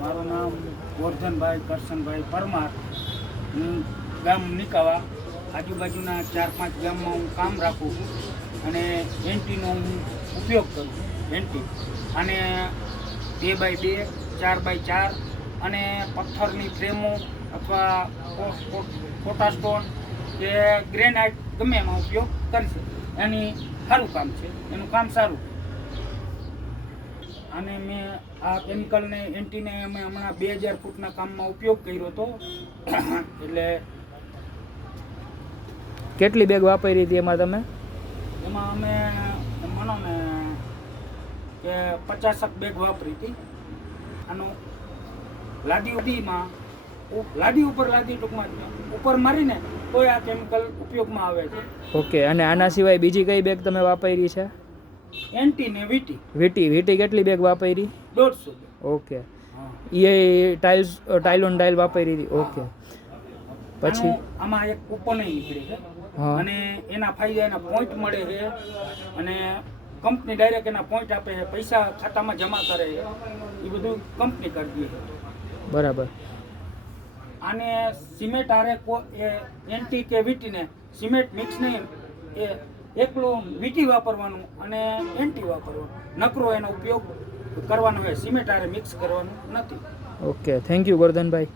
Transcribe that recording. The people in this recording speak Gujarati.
મારું નામ ગોરધનભાઈ કરશનભાઈ પરમાર. હું ગામ નિકાવા આજુબાજુના 4-5 ગામમાં હું કામ રાખું છું અને એન્ટીનો હું ઉપયોગ કરું છું. એન્ટી અને 2x2 4x4 અને પથ્થરની ફ્રેમો અથવા ફોટા સ્ટોન કે ગ્રેનાઇટ ગમે એમાં ઉપયોગ કરી છે. એની સારું કામ છે, એનું કામ સારું. અને મેં આ કેમિકલને એન્ટીને અમે હમણાં 2000 ફૂટના કામમાં ઉપયોગ કર્યો હતો. એટલે કેટલી બેગ વાપરી હતી એમાં તમે? એમાં અમે માનો ને કે 50 બેગ વાપરી હતી. આનો લાદી ઉડીમાં લાદી ટૂંકમાં ઉપર મારીને તોય આ કેમિકલ ઉપયોગમાં આવે છે. ઓકે, અને આના સિવાય બીજી કઈ બેગ તમે વાપરી છે? એન્ટી ને વીટી. વીટી કેટલી બેગ વાપરી? 150. Okay, A tile on tile વાપરી હતી. ઓકે, પછી આમાં એક કૂપન નીકળે છે અને એના ફાયદા એના પોઈન્ટ મળે છે અને કંપની ડાયરેક્ટ એના પોઈન્ટ આપે છે, પૈસા ખાતામાં જમા કરે છે. એ બધું કંપની કરી દે છે. બરાબર. આને સિમેન્ટ આરે એન્ટી કે વીટીને સિમેન્ટ મિક્સ નહીં, એ એકલું વીટી વાપરવાનું અને એન્ટી વાપરવાનું. નકરો એનો ઉપયોગ કરવાનો હોય, સિમેન્ટ આરે મિક્સ કરવાનું નથી. Okay, thank you Gordhanbhai.